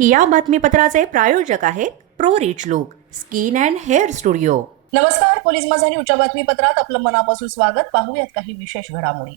या बातमीपत्राचे प्रायोजक आहेत Pro Rich Look skin and hair studio. नमस्कार पोलीस माझा न्यूजच्या बातमीपत्रात आपलं मनापासून स्वागत. पाहूयात काही विशेष घडामोडी.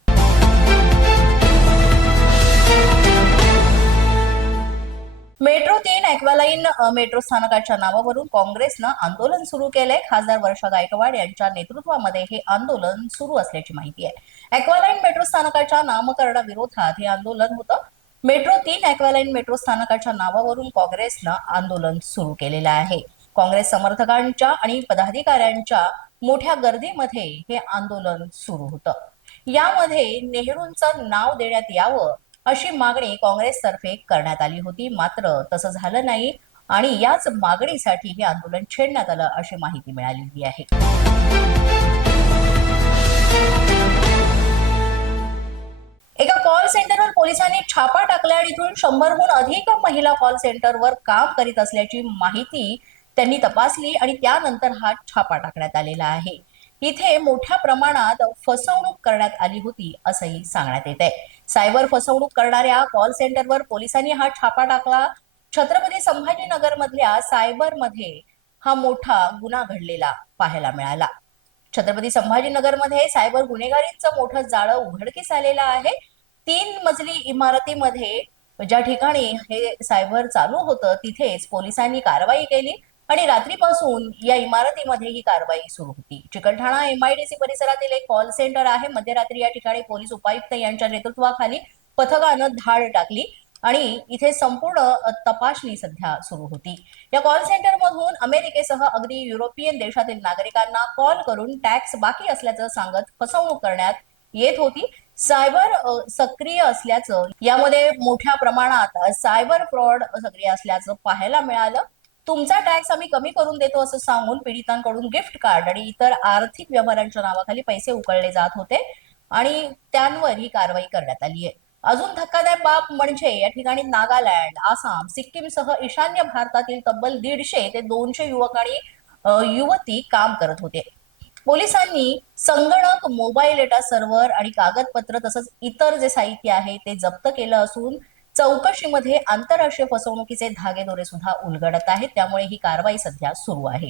मेट्रो तीन ॲक्वालाईन मेट्रो स्थानकाच्या नावावरून काँग्रेसनं आंदोलन सुरू केलंय. खासदार वर्षा गायकवाड यांच्या नेतृत्वामध्ये हे आंदोलन सुरू असल्याची माहिती आहे. ॲक्वालाईन मेट्रो स्थानकाच्या नामकरणाविरोधात हे आंदोलन होतं. मेट्रो तीन अॅक्वालाईन मेट्रो स्थानकाच्या नावावरून काँग्रेसनं आंदोलन सुरू केलेलं आहे. काँग्रेस समर्थकांच्या आणि पदाधिकाऱ्यांच्या मोठ्या गर्दीमध्ये हे आंदोलन सुरू होतं. यामध्ये नेहरूंचं नाव देण्यात यावं अशी मागणी काँग्रेसतर्फे करण्यात आली होती. मात्र तसं झालं नाही आणि याच मागणीसाठी हे आंदोलन छेडण्यात आलं अशी माहिती मिळालेली आहे. सेंटरवर पोलिसांनी छापा टाकला आणि इथून शंभरहून अधिक महिला कॉल सेंटरवर काम करीत असल्याची माहिती त्यांनी तपासली आणि त्यानंतर हा छापा टाकण्यात आलेला आहे. इथे मोठ्या प्रमाणात फसवणूक करण्यात आली होती असंही सांगण्यात येत आहे सायबर फसवणूक करणाऱ्या कॉल सेंटरवर पोलिसांनी हा छापा टाकला. छत्रपती संभाजीनगर मधल्या सायबरमध्ये हा मोठा गुन्हा घडलेला पाहायला मिळाला. छत्रपती संभाजीनगरमध्ये सायबर गुन्हेगारीचं मोठं जाळं उघडकीस आलेलं आहे. तीन मजली इमारतीमध्ये ज्या ठिकाणी हे सायबर चालू होतं तिथेच पोलिसांनी कारवाई केली आणि रात्रीपासून या इमारतीमध्ये ही कारवाई सुरू होती. चिकलठाणा एमआयडीसी परिसरातील एक कॉल सेंटर आहे. मध्यरात्री या ठिकाणी पोलीस उपायुक्त यांच्या नेतृत्वाखाली पथकानं धाड टाकली आणि इथे संपूर्ण तपासणी सध्या सुरू होती. या कॉल सेंटर मधून अमेरिकेसह अगदी युरोपियन देशातील नागरिकांना कॉल करून टॅक्स बाकी असल्याचं सांगत फसवणूक करण्यात येत होती. सायबर सक्रिय असल्याचं यामध्ये मोठ्या प्रमाणात सायबर फ्रॉड सक्रिय असल्याचं पाहायला मिळालं. तुमचा टॅक्स आम्ही कमी करून देतो असं सांगून पीडितांकडून गिफ्ट कार्ड आणि इतर आर्थिक व्यवहारांच्या नावाखाली पैसे उकळले जात होते आणि त्यांवर ही कारवाई करण्यात आली आहे. अजून धक्कादायक बाब म्हणजे या ठिकाणी नागालँड आसाम सिक्कीम सह ईशान्य भारतातील तब्बल दीडशे ते दोनशे युवक आणि युवती काम करत होते. पोलिसांनी संगणक मोबाईल डेटा सर्व्हर आणि कागदपत्र तसंच इतर जे साहित्य आहे ते जप्त केलं असून चौकशीमध्ये आंतरराष्ट्रीय फसवणुकीचे धागेदोरे सुद्धा उलगडत आहेत. त्यामुळे ही कारवाई सध्या सुरू आहे.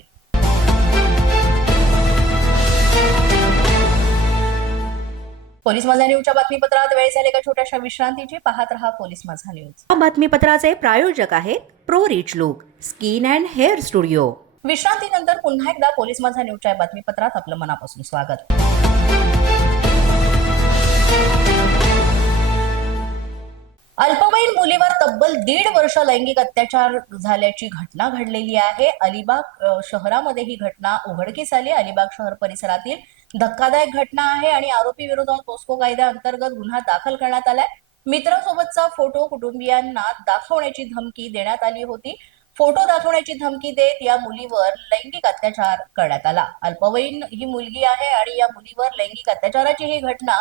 पोलीस माझा न्यूजच्या बातमीपत्रात वेळ झाले का? छोट्याशा विश्रांतीची. पाहत रहा पोलीस माझा न्यूज. या बातमीपत्राचे प्रायोजक आहेत Pro Rich Look skin and hair studio. विश्रांतीनंतर पुन्हा एकदा पोलीस माझा न्यूजच्या बातमीपत्रात आपलं मनापासून स्वागत. अल्पवयीन मुलीवर तब्बल दीड वर्ष लैंगिक अत्याचार झाल्याची घटना घडलेली आहे. अलिबाग शहरामध्ये ही घटना उघडकीस आली. अलिबाग शहर परिसरातील धक्कादायक घटना आहे आणि आरोपी विरोधात पोस्को कायद्या अंतर्गत गुन्हा दाखल करण्यात आलाय. मित्रासोबतचा फोटो कुटुंबियांना दाखवण्याची धमकी देण्यात आली होती. फोटो दाखवण्याची धमकी देत या मुलीवर लैंगिक अत्याचार करण्यात आला. अल्पवयीन ही मुलगी आहे आणि या मुलीवर लैंगिक अत्याचाराची ही घटना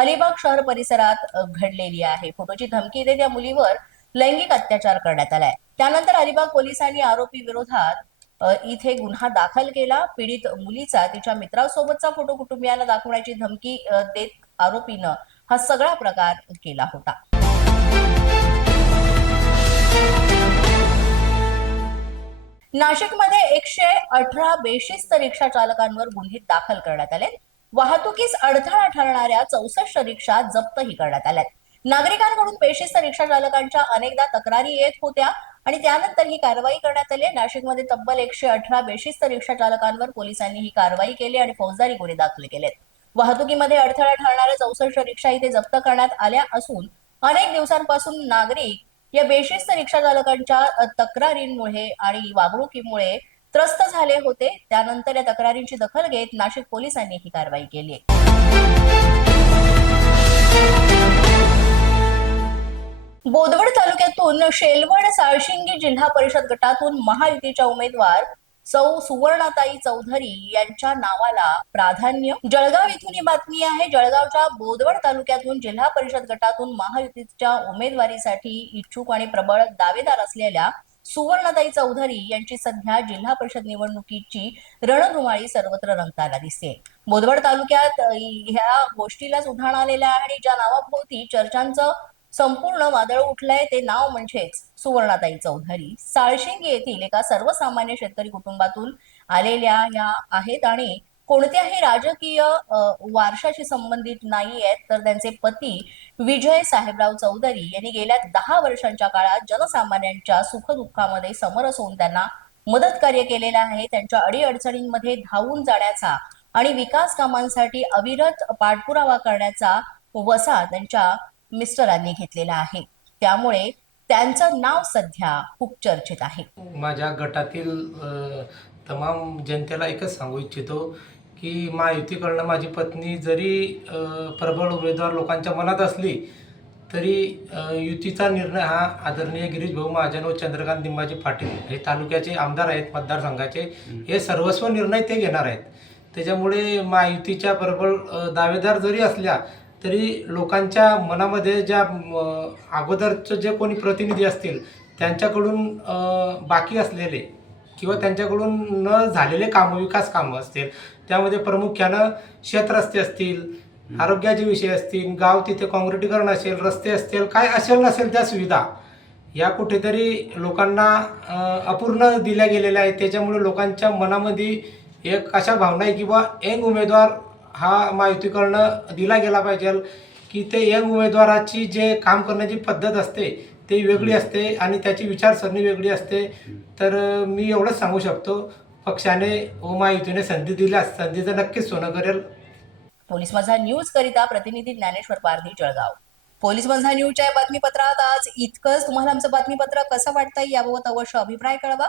अलिबाग शहर परिसरात घडलेली आहे. फोटोची धमकी देत या मुलीवर लैंगिक अत्याचार करण्यात आलाय. त्यानंतर अलिबाग पोलिसांनी आरोपी विरोधात इथे गुन्हा दाखल केला. पीडित मुलीचा तिच्या मित्रासोबतचा फोटो कुटुंबियांना दाखवण्याची धमकी देत आरोपीनं हा सगळा प्रकार केला होता. नाशिकमध्ये एकशे अठरा बेशिस्त रिक्षा चालकांवर गुन्हे दाखल करण्यात आले. वाहतुकीस अडथळा ठरणाऱ्या चौसष्ट रिक्षा जप्तही करण्यात आल्या. नागरिकांकडून बेशिस्त रिक्षा चालकांच्या अनेकदा तक्रारी येत होत्या आणि त्यानंतर ही कारवाई करण्यात आली. नाशिकमध्ये तब्बल एकशे अठरा बेशिस्त रिक्षा चालकांवर पोलिसांनी ही कारवाई केली आणि फौजदारी गुन्हे दाखल केलेत. वाहतुकीमध्ये अडथळा ठरणाऱ्या चौसष्ट रिक्षा इथे जप्त करण्यात आल्या असून अनेक दिवसांपासून नागरिक या बेशिस्त रिक्षा चालकांच्या तक्रारींमुळे आणि वागणुकीमुळे त्रस्त झाले होते. त्यानंतर या तक्रारींची दखल घेत नाशिक पोलिसांनी ही कारवाई केली बोदवड तालुक्यातून शेलवड साळशिंगी जिल्हा परिषद गटातून महायुतीच्या उमेदवार सौ सुवर्णाताई चौधरी यांच्या नावाला प्राधान्य. जळगाव इथून ही बातमी आहे. जळगावच्या बोदवड तालुक्यातून जिल्हा परिषद गटातून महायुतीच्या उमेदवारीसाठी इच्छुक आणि प्रबळ दावेदार असलेल्या सुवर्णताई चौधरी यांची सध्या जिल्हा परिषद निवडणुकीची रणधुमाळी सर्वत्र रंगताना दिसते. बोदवड तालुक्यात ह्या गोष्टीलाच उधाण आलेल्या आहे आणि ज्या नावाभोवती चर्चांचं संपूर्ण वादळ उठलंय ते नाव म्हणजेच सुवर्णाताई चौधरी. साळशिंगी येथील एका सर्वसामान्य शेतकरी कुटुंबातून आलेल्या या आहेत आणि कोणत्याही राजकीय वारशाशी संबंधित नाही आहेत तर त्यांचे पती विजय साहेबराव चौधरी यांनी गेल्या दहा वर्षांच्या काळात जनसामान्यांच्या सुखदुःखामध्ये समरस होऊन त्यांना मदत कार्य केलेलं आहे. त्यांच्या अडीअडचणींमध्ये धावून जाण्याचा आणि विकास कामांसाठी अविरत पाठपुरावा करण्याचा वसा त्यांच्या मिस्टरांनी घेतलेला आहे. त्यामुळे त्यांचं नाव सध्या खूप चर्चेत आहे. माझ्या गटातील तमाम जनतेला एकच सांगू इच्छितो की महायुतीकडनं माझी पत्नी जरी प्रबळ उमेदवार लोकांच्या मनात असली तरी युतीचा निर्णय हा आदरणीय गिरीश भाऊ महाजन व चंद्रकांत निंबाजी पाटील हे तालुक्याचे आमदार आहेत मतदारसंघाचे. हे सर्वस्व निर्णय ते घेणार आहेत. त्याच्यामुळे महायुतीच्या प्रबळ दावेदार जरी असल्या तरी लोकांच्या मनामध्ये ज्या अगोदरचं जे कोणी प्रतिनिधी असतील त्यांच्याकडून बाकी असलेले किंवा त्यांच्याकडून न झालेले कामं विकास कामं असतील त्यामध्ये प्रामुख्यानं शेतरस्ते असतील आरोग्याचे विषय असतील गाव तिथे काँक्रिटीकरण असेल रस्ते असतील काय असेल नसेल त्या सुविधा या कुठेतरी लोकांना अपूर्ण दिल्या गेलेल्या आहेत. त्याच्यामुळे लोकांच्या मनामध्ये एक अशा भावना आहे की बा एक उमेदवार हा महायुतीकडनं दिला गेला पाहिजे की ते यंग उमेदवाराची जे काम करण्याची पद्धत असते ती वेगळी असते आणि त्याची विचारसरणी वेगळी असते. तर मी एवढंच सांगू शकतो. पक्षाने व महायुतीने संधी दिल्यास संधीचं नक्कीच सोनं करेल. पोलीस माझा न्यूज करिता प्रतिनिधी ज्ञानेश्वर पारधी जळगाव. पोलीस माझा न्यूजच्या बातमीपत्रात आज इतकंच. तुम्हाला आमचं बातमीपत्र कसं वाटतंय याबाबत अवश्य अभिप्राय कळवा.